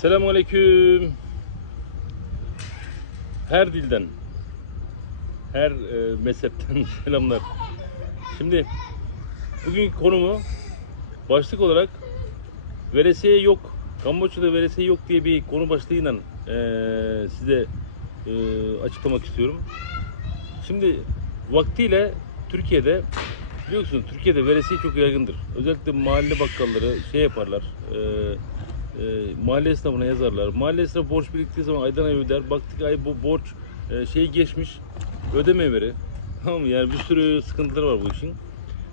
Selamünaleyküm. Her dilden, her e, mezhepten selamlar. Şimdi bugünkü konumu başlık olarak veresiye yok, Kamboçya'da veresiye yok diye bir konu başlığıyla e, size e, açıklamak istiyorum. Şimdi vaktiyle Türkiye'de biliyorsunuz Türkiye'de veresiye çok yaygındır. Özellikle mahalle bakkalları şey yaparlar. E, e, mahalle esnafına yazarlar. Mahalle esnafı borç biriktiği zaman aydan ay öder. Baktık ay bu borç e, şeyi geçmiş. Ödeme veri. Tamam? Yani bir sürü sıkıntıları var bu işin.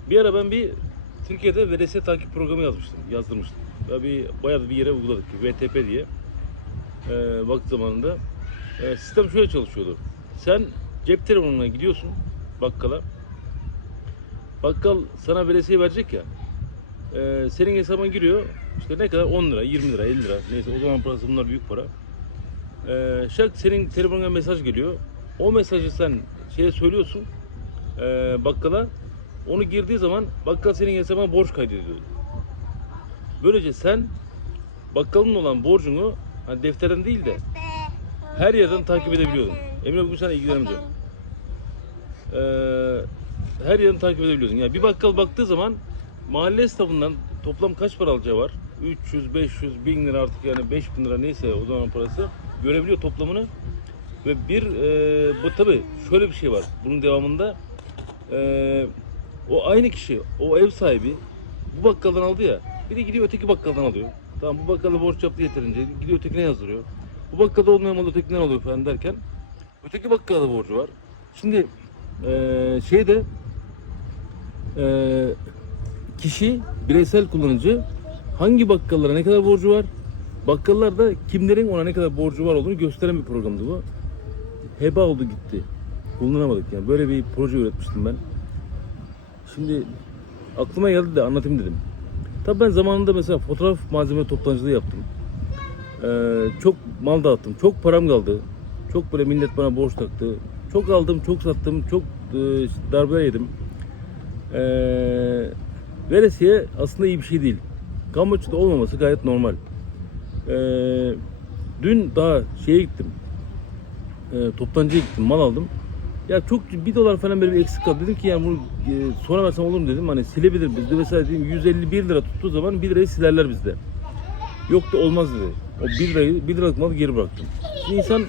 Bir ara ben bir Türkiye'de veresiye takip programı yazmıştım. Yazdırmıştım. Ya bir bayağı bir yere uyguladık. VTP diye. E, vakti zamanında. E, sistem şöyle çalışıyordu. Sen cep telefonuna gidiyorsun bakkala. Bakkal sana veresiye verecek ya. e, senin hesabına giriyor. İşte ne kadar? 10 lira, 20 lira, 50 lira. Neyse o zaman parası bunlar büyük para. E, şak senin telefonuna mesaj geliyor. O mesajı sen şeye söylüyorsun. E, bakkala. Onu girdiği zaman bakkal senin hesabına borç kaydediyor. Böylece sen bakkalın olan borcunu hani defterden değil de her yerden takip edebiliyordun. Emre bugün sana ilgilenmeyeceğim. Ee, her yerini takip edebiliyorsun. Yani bir bakkal baktığı zaman mahalle esnafından toplam kaç para alacağı var? 300, 500, 1000 lira artık yani 5000 lira neyse o zaman parası görebiliyor toplamını. Ve bir e, bu tabi şöyle bir şey var. Bunun devamında e, o aynı kişi, o ev sahibi bu bakkaldan aldı ya. Bir de gidiyor öteki bakkaldan alıyor. Tamam bu bakkala borç yaptı yeterince. Gidiyor ötekine yazdırıyor. Bu bakkalda olmayan malı ötekinden alıyor falan derken öteki bakkalda borcu var. Şimdi eee şeyde eee kişi bireysel kullanıcı hangi bakkallara ne kadar borcu var? Bakkallar da kimlerin ona ne kadar borcu var olduğunu gösteren bir programdı bu. Heba oldu gitti. Kullanamadık yani. Böyle bir proje üretmiştim ben. Şimdi aklıma geldi de anlatayım dedim. Tabii ben zamanında mesela fotoğraf malzeme toptancılığı yaptım. Ee, çok mal dağıttım. Çok param kaldı. Çok böyle millet bana borç taktı. Çok aldım, çok sattım, çok e, darbe yedim. Ee, veresiye aslında iyi bir şey değil. Kamboçya'da olmaması gayet normal. Ee, dün daha şeye gittim. E, toptancıya gittim, mal aldım. Ya çok bir dolar falan böyle bir eksik kaldı. Dedim ki yani bunu e, sonra versem olur mu dedim. Hani silebilir bizde. Mesela dedim 151 lira tuttuğu zaman 1 lirayı silerler bizde. Yok da olmaz dedi. O 1 lirayı 1 liralık malı geri bıraktım. Şimdi insan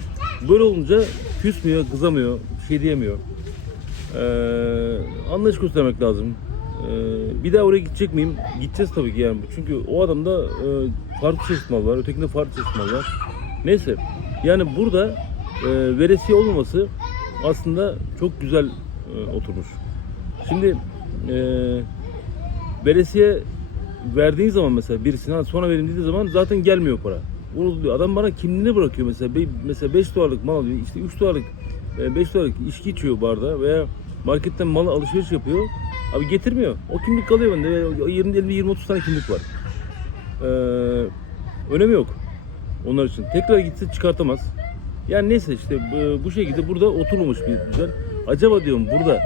böyle olunca küsmüyor, kızamıyor, şey diyemiyor. Ee, anlayış göstermek lazım. Ee, bir daha oraya gidecek miyim? Gideceğiz tabii ki yani. Çünkü o adamda e, farklı mal var, ötekinde farklı mal var. Neyse. Yani burada e, veresiye olmaması aslında çok güzel e, oturmuş. Şimdi e, veresiye verdiğin zaman mesela birisine "Ha, sonra vereyim dediği zaman zaten gelmiyor para. Unutuluyor. Adam bana kimliğini bırakıyor mesela. Be- mesela 5 dolarlık mal alıyor. İşte 3 dolarlık 5 dolarlık içki içiyor barda veya marketten mal alışveriş yapıyor. Abi getirmiyor. O kimlik kalıyor bende. 20 50 20 30 tane kimlik var. Ee, önemi yok onlar için. Tekrar gitse çıkartamaz. Yani neyse işte bu, şekilde burada oturmamış bir düzen. Acaba diyorum burada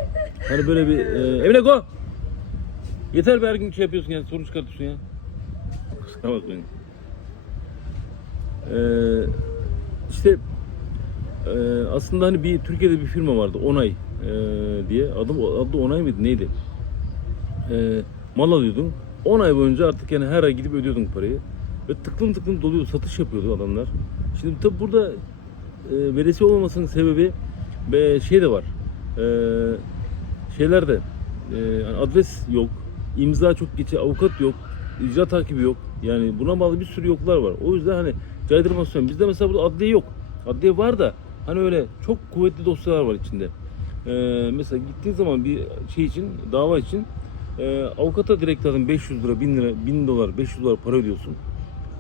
hani böyle bir e, Emre go! Yeter be her gün şey yapıyorsun ya sorun çıkartıyorsun ya. Kusura bakmayın. Ee, işte e, aslında hani bir Türkiye'de bir firma vardı Onay e, diye adı adı Onay mıydı neydi? E, mal alıyordun. 10 ay boyunca artık yani her ay gidip ödüyordun parayı. Ve tıklım tıklım doluyordu, satış yapıyordu adamlar. Şimdi tabi burada e, veresi olmamasının sebebi ve şey de var. E, şeyler de e, yani adres yok, imza çok geçe, avukat yok, icra takibi yok. Yani buna bağlı bir sürü yoklar var. O yüzden hani caydırmasyon. Bizde mesela burada adliye yok. Adliye var da hani öyle çok kuvvetli dosyalar var içinde. E, mesela gittiğin zaman bir şey için, dava için e, avukata direkt zaten 500 lira, 1000 lira, 1000 dolar, 500 dolar para ödüyorsun.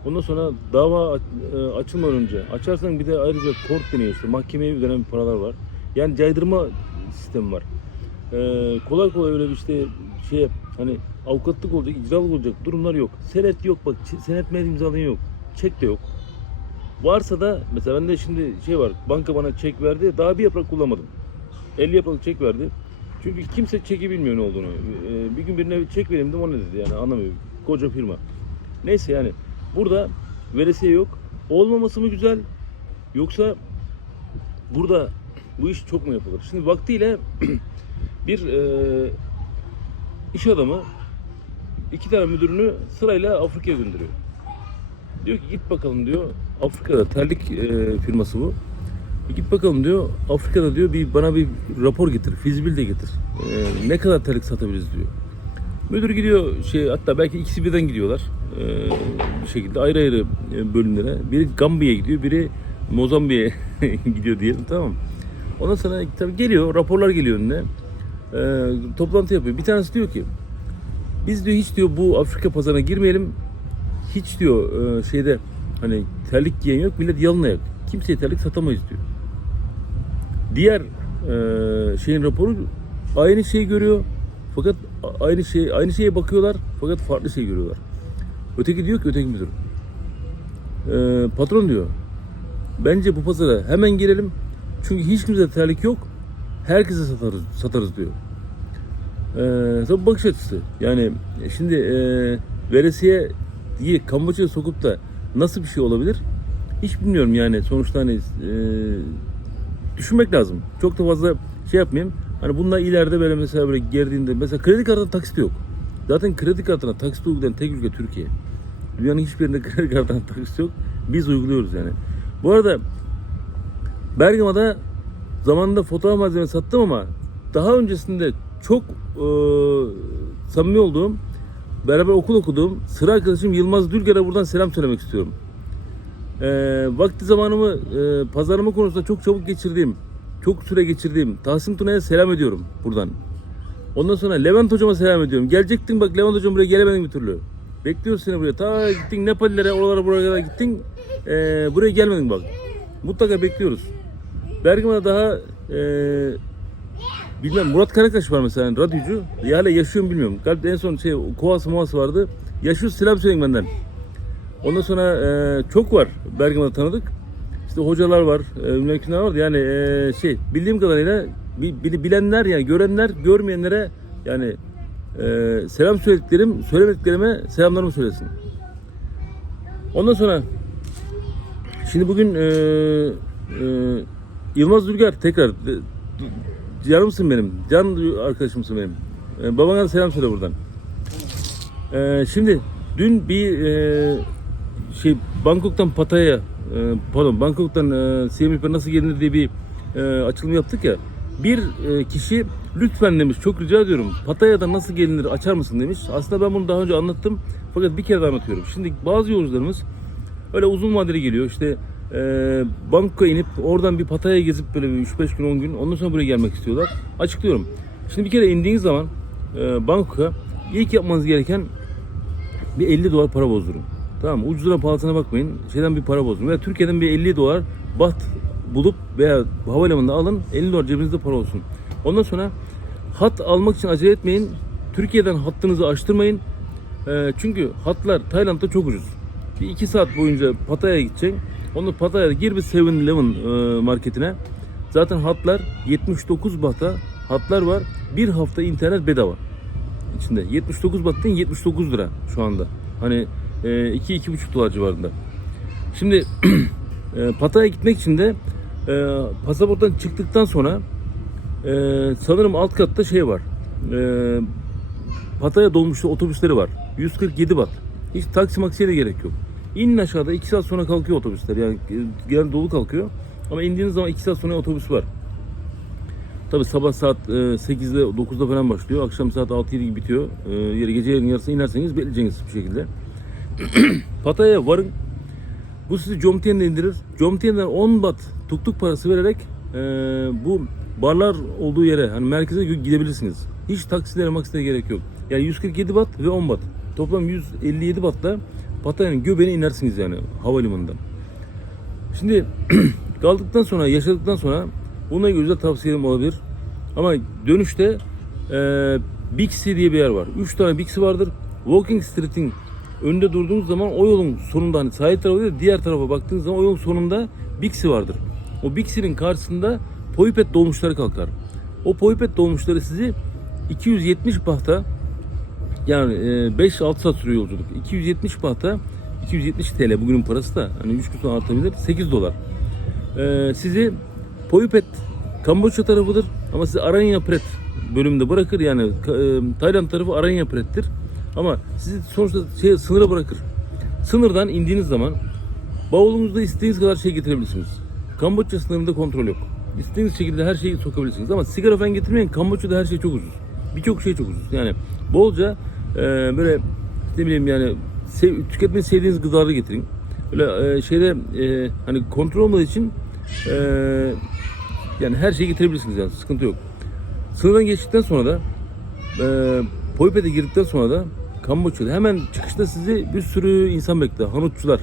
Ondan sonra dava e, açılmadan önce açarsan bir de ayrıca kort deniyor işte mahkemeye ödenen bir paralar var. Yani caydırma sistemi var. E, kolay kolay öyle bir işte şey hani avukatlık olacak, icralık olacak durumlar yok. Senet yok bak senet med imzalayan yok. Çek de yok. Varsa da mesela bende şimdi şey var banka bana çek verdi daha bir yaprak kullanmadım. 50 yapraklık çek verdi. Çünkü kimse çeki bilmiyor ne olduğunu. Ee, bir gün birine çek vereyim dedim o ne dedi yani anlamıyor. Koca firma. Neyse yani burada veresiye yok. olmaması mı güzel yoksa burada bu iş çok mu yapılır? Şimdi vaktiyle bir e, iş adamı iki tane müdürünü sırayla Afrika'ya gönderiyor. Diyor ki git bakalım diyor Afrika'da terlik e, firması bu. Git bakalım diyor Afrika'da diyor bir bana bir rapor getir, fizibilite getir. E, ne kadar terlik satabiliriz diyor. Müdür gidiyor şey hatta belki ikisi birden gidiyorlar e, bir şekilde ayrı ayrı e, bölümlere. Biri Gambi'ye gidiyor, biri Mozambik'e gidiyor diyelim tamam mı? Ondan sonra tabii geliyor, raporlar geliyor önüne. E, toplantı yapıyor. Bir tanesi diyor ki biz diyor hiç diyor bu Afrika pazarına girmeyelim. Hiç diyor e, şeyde hani terlik giyen yok, millet yalın ayak. Kimseye terlik satamayız diyor. Diğer e, şeyin raporu aynı şeyi görüyor. Fakat aynı şey aynı şeye bakıyorlar fakat farklı şey görüyorlar. Öteki diyor ki öteki müdür. E, patron diyor. Bence bu pazara hemen girelim. Çünkü hiç kimse terlik yok. Herkese satarız satarız diyor. Ee, tabii bakış açısı. Yani şimdi e, veresiye diye Kamboçya'ya sokup da nasıl bir şey olabilir? Hiç bilmiyorum yani. Sonuçta hani e, düşünmek lazım. Çok da fazla şey yapmayayım. Hani bunlar ileride böyle mesela böyle girdiğinde mesela kredi kartı taksit yok. Zaten kredi kartına taksit uygulayan tek ülke Türkiye. Dünyanın hiçbir yerinde kredi kartına taksit yok. Biz uyguluyoruz yani. Bu arada Bergama'da zamanında fotoğraf malzemesi sattım ama daha öncesinde çok e, samimi olduğum, beraber okul okuduğum sıra arkadaşım Yılmaz Dülger'e buradan selam söylemek istiyorum. E, vakti zamanımı e, pazarlama konusunda çok çabuk geçirdiğim, çok süre geçirdiğim Tahsin Tuna'ya selam ediyorum buradan. Ondan sonra Levent hocama selam ediyorum. Gelecektin bak Levent hocam buraya gelemedin bir türlü. Bekliyoruz seni buraya. Ta gittin Nepallilere, oralara buraya kadar gittin. E, buraya gelmedin bak. Mutlaka bekliyoruz. Bergama'da daha e, bilmem Murat Karakaş var mesela yani radyocu. Ya hala yaşıyor mu bilmiyorum. Galiba en son şey kovası movası vardı. Yaşıyor selam söyleyin benden. Ondan sonra e, çok var Bergama'da tanıdık. İşte hocalar var, e, kimler vardı. Yani e, şey bildiğim kadarıyla bilenler yani görenler görmeyenlere yani e, selam söylediklerim, söylemediklerime selamlarımı söylesin. Ondan sonra Şimdi bugün e, e, Yılmaz Dülger tekrar e, canımsın benim, can arkadaşımsın benim. E, babana selam söyle buradan. E, şimdi dün bir e, şey Bangkok'tan Pattaya'ya e, pardon Bangkok'tan e, Siem Reap'e nasıl gelinir diye bir e, açılım yaptık ya. Bir e, kişi lütfen demiş çok rica ediyorum Pattaya'da nasıl gelinir açar mısın demiş. Aslında ben bunu daha önce anlattım fakat bir kere daha anlatıyorum. Şimdi bazı yolcularımız Öyle uzun vadeli geliyor. İşte e, Bangkok'a inip oradan bir Pattaya'ya gezip böyle bir 3-5 gün 10 gün ondan sonra buraya gelmek istiyorlar. Açıklıyorum. Şimdi bir kere indiğiniz zaman Bangkok'a ilk yapmanız gereken bir 50 dolar para bozdurun. Tamam mı? Ucuzuna pahalısına bakmayın. Şeyden bir para bozdurun. Veya Türkiye'den bir 50 dolar baht bulup veya havalimanında alın 50 dolar cebinizde para olsun. Ondan sonra hat almak için acele etmeyin. Türkiye'den hattınızı açtırmayın. E, çünkü hatlar Tayland'da çok ucuz. Bir iki saat boyunca Pattaya'ya gideceksin. Onu Pattaya'da gir bir 7-Eleven e, marketine. Zaten hatlar 79 bahta hatlar var. Bir hafta internet bedava. içinde. 79 baht değil 79 lira şu anda. Hani 2-2,5 dolar civarında. Şimdi e, Pattaya'ya gitmek için de e, pasaporttan çıktıktan sonra e, sanırım alt katta şey var. E, Pattaya dolmuşlu otobüsleri var. 147 baht. Hiç taksi maksiye de gerek yok. İnin aşağıda 2 saat sonra kalkıyor otobüsler. Yani e, genel dolu kalkıyor. Ama indiğiniz zaman 2 saat sonra otobüs var. Tabi sabah saat e, 8'de 9'da falan başlıyor. Akşam saat 6-7 gibi bitiyor. E, gece yarın yarısına inerseniz bekleyeceksiniz bir şekilde. Pattaya'ya varın. Bu sizi Jomtiyen'de indirir. Jomtiyen'den 10 bat tuk tuk parası vererek e, bu barlar olduğu yere hani merkeze gidebilirsiniz. Hiç taksilere maksilere gerek yok. Yani 147 bat ve 10 bat. Toplam 157 batla Pattaya'nın göbeğine inersiniz yani havalimanından. Şimdi kaldıktan sonra, yaşadıktan sonra bununla ilgili özel tavsiyem olabilir. Ama dönüşte e, Bixi diye bir yer var. 3 tane Bixi vardır. Walking Street'in önünde durduğunuz zaman o yolun sonunda hani sahil tarafı değil diğer tarafa baktığınız zaman o yolun sonunda Bixi vardır. O Bixi'nin karşısında Poipet dolmuşları kalkar. O Poipet dolmuşları sizi 270 bahta yani e, 5-6 saat sürüyor yolculuk. 270 bahta 270 TL bugünün parası da hani 3 gün sonra artabilir 8 dolar. Ee, sizi Poyupet Kamboçya tarafıdır ama sizi Aranya Pret bölümünde bırakır yani e, Tayland tarafı Aranya Pret'tir. Ama sizi sonuçta şey, sınıra bırakır. Sınırdan indiğiniz zaman bavulunuzda istediğiniz kadar şey getirebilirsiniz. Kamboçya sınırında kontrol yok. İstediğiniz şekilde her şeyi sokabilirsiniz. Ama sigara falan getirmeyin. Kamboçya'da her şey çok ucuz. Birçok şey çok ucuz. Yani bolca e, böyle ne bileyim yani sev, tüketmeyi sevdiğiniz gıdaları getirin. Böyle e, şeyde e, hani kontrol olmadığı için e, yani her şeyi getirebilirsiniz yani sıkıntı yok. Sınırdan geçtikten sonra da e, Poypet'e girdikten sonra da Kamboçya'da hemen çıkışta sizi bir sürü insan bekliyor. Hanutçular.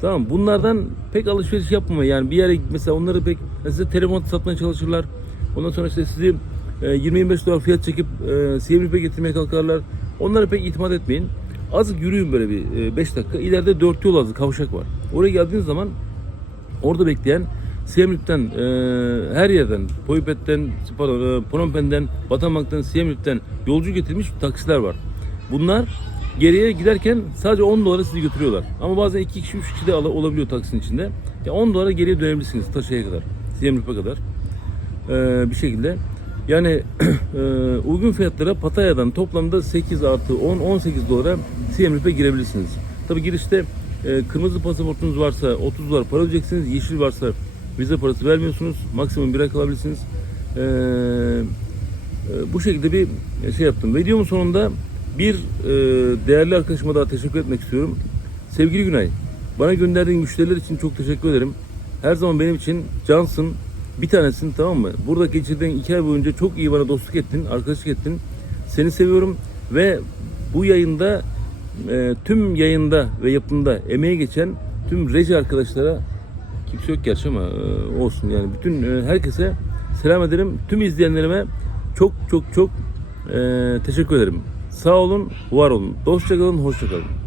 Tamam bunlardan pek alışveriş yapmama yani bir yere mesela onları pek size telefon satmaya çalışırlar. Ondan sonra işte sizi e, 20-25 dolar fiyat çekip e, Siem Reap'e getirmeye kalkarlar. Onlara pek itimat etmeyin. Azıcık yürüyün böyle bir 5 dakika. İleride dört yol azı kavşak var. Oraya geldiğiniz zaman orada bekleyen Siem Reap'ten e, her yerden, Poypet'ten, pardon, e, Phnom Penh'den, Batamang'dan, Siem Reap'ten yolcu getirmiş taksiler var. Bunlar geriye giderken sadece 10 dolara sizi götürüyorlar. Ama bazen 2 kişi 3 kişi de olabiliyor taksinin içinde. Ya 10 dolara geriye dönebilirsiniz taşıya kadar. Siem Reap'e kadar. E, bir şekilde. Yani e, uygun fiyatlara Pattaya'dan toplamda 8 artı 10 18 dolara Siem girebilirsiniz. Tabi girişte e, kırmızı pasaportunuz varsa 30 dolar para ödeyeceksiniz. Yeşil varsa vize parası vermiyorsunuz. Maksimum bir ay kalabilirsiniz. E, e, bu şekilde bir şey yaptım. Videomun sonunda bir e, değerli arkadaşıma daha teşekkür etmek istiyorum. Sevgili Günay, bana gönderdiğin müşteriler için çok teşekkür ederim. Her zaman benim için cansın, bir tanesin tamam mı? Burada geçirdiğin iki ay boyunca çok iyi bana dostluk ettin, arkadaşlık ettin. Seni seviyorum ve bu yayında e, tüm yayında ve yapımda emeği geçen tüm reji arkadaşlara kimse yok gerçi ama e, olsun yani bütün e, herkese selam ederim. Tüm izleyenlerime çok çok çok e, teşekkür ederim. Sağ olun, var olun. Dostça kalın, hoşça kalın.